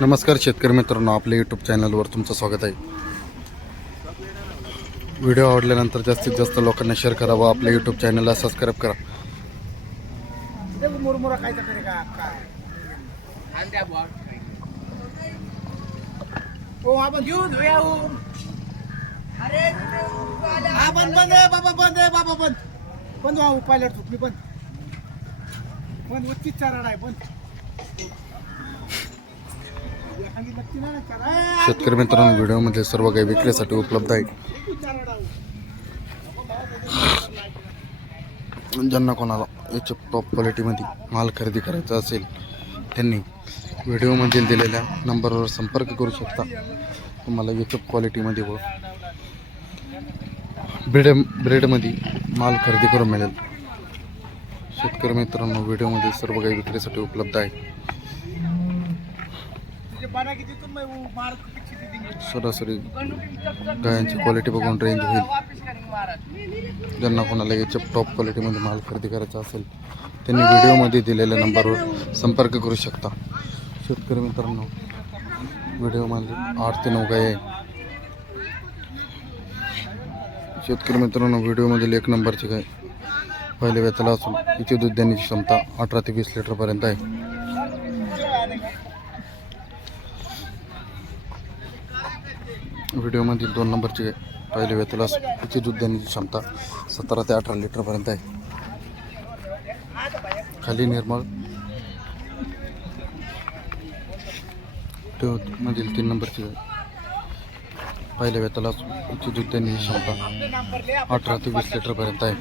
नमस्कार शेतकरी मित्रांनो, आपल्या यूट्यूब चॅनलवर तुमचं स्वागत आहे. व्हिडिओ आवडल्यानंतर जास्तीत जास्त लोकांना शेअर करा व आपल्या यूट्यूब चॅनलला सबस्क्राईब करा. शेतकरी मित्रांनो, व्हिडिओमध्ये सर्व काही विक्रीसाठी उपलब्ध आहे. ज्यांना कोणाला याच्या टॉप क्वालिटीमध्ये माल खरेदी करायचा असेल त्यांनी व्हिडिओमध्ये दिलेल्या नंबरवर संपर्क करू शकता. तुम्हाला याच्या क्वालिटीमध्ये व ब्रेडमध्ये माल खरेदी करून मिळेल. शेतकरी मित्रांनो, व्हिडिओमध्ये सर्व काही विक्रीसाठी उपलब्ध आहे. सरासरी गायांची क्वालिटी बघून रेंज होईल. ज्यांना कोणाला याच्या टॉप क्वालिटीमध्ये माल खरेदी करायचा असेल त्यांनी व्हिडिओमध्ये दिलेल्या नंबरवर संपर्क करू शकता. शेतकरी मित्रांनो, व्हिडिओमध्ये 8 ते 9 गाय आहे. शेतकरी मित्रांनो, व्हिडिओमधील 1 नंबरची गाय पहिले वेताला असून तिची दूध देण्याची क्षमता 18 ते 20 लिटरपर्यंत आहे. व्हिडिओमधील 2 नंबरची गाय पहिले वेताला असून तिची दूध देण्याची क्षमता 17 ते 18 लिटरपर्यंत आहे. खाली निर्मळ मधील 3 नंबरची गाय पहिल्या वेताला असून तिची दूध देण्याची क्षमता 18 ते 20 लिटरपर्यंत आहे.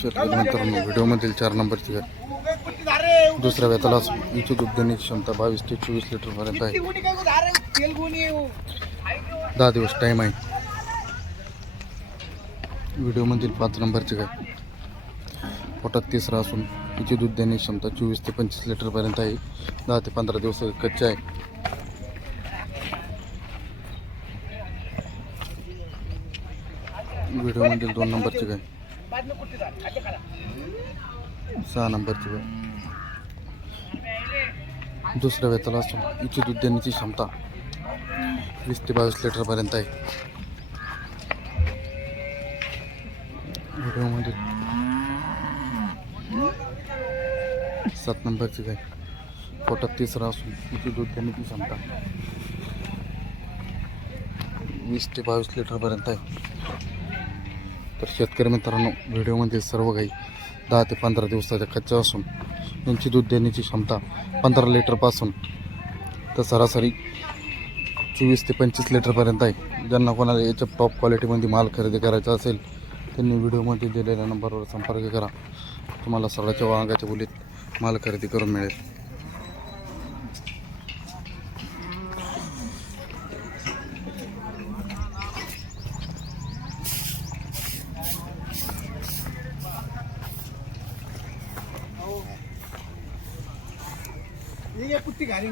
शेतकरी मित्रांनो, व्हिडिओमधील 4 नंबरची गाय दुसऱ्या वेताला असून तिची दूध देण्याची क्षमता 22 ते 24 लिटरपर्यंत आहे. 10 दिवस टाईम आहे. व्हिडिओमधील 5 नंबरची गाय पोटात तिसरा असून तिची दूध देण्याची क्षमता 24 ते 25 लिटरपर्यंत आहे. 10 ते 15 दिवस कच्चे आहे. व्हिडिओमधील 2 नंबरची गाय 6 नंबरची गाय दुसऱ्या वेताला असून तिची दूध देण्याची क्षमता 20 ते 22 लिटरपर्यंत आहे. व्हिडिओमध्ये 7 नंबरची गाय पोटात तिसरा असून तिची दूध देण्याची क्षमता 20 ते 22 लिटरपर्यंत आहे. तर शेतकरी मित्रांनो, व्हिडिओमध्ये सर्व गाई 10 ते 15 दिवसाच्या कच्च्या असून यांची दूध देण्याची क्षमता 15 लिटरपासून तर सरासरी 24 ते 25 लिटरपर्यंत आहे. ज्यांना कोणाला याच्या टॉप क्वालिटीमध्ये माल खरेदी करायचा असेल त्यांनी व्हिडिओमध्ये दिलेल्या नंबरवर संपर्क करा. तुम्हाला सगळ्याच्या वांगाच्या बोलीत माल खरेदी करून मिळेल. ये कुत्ती घाली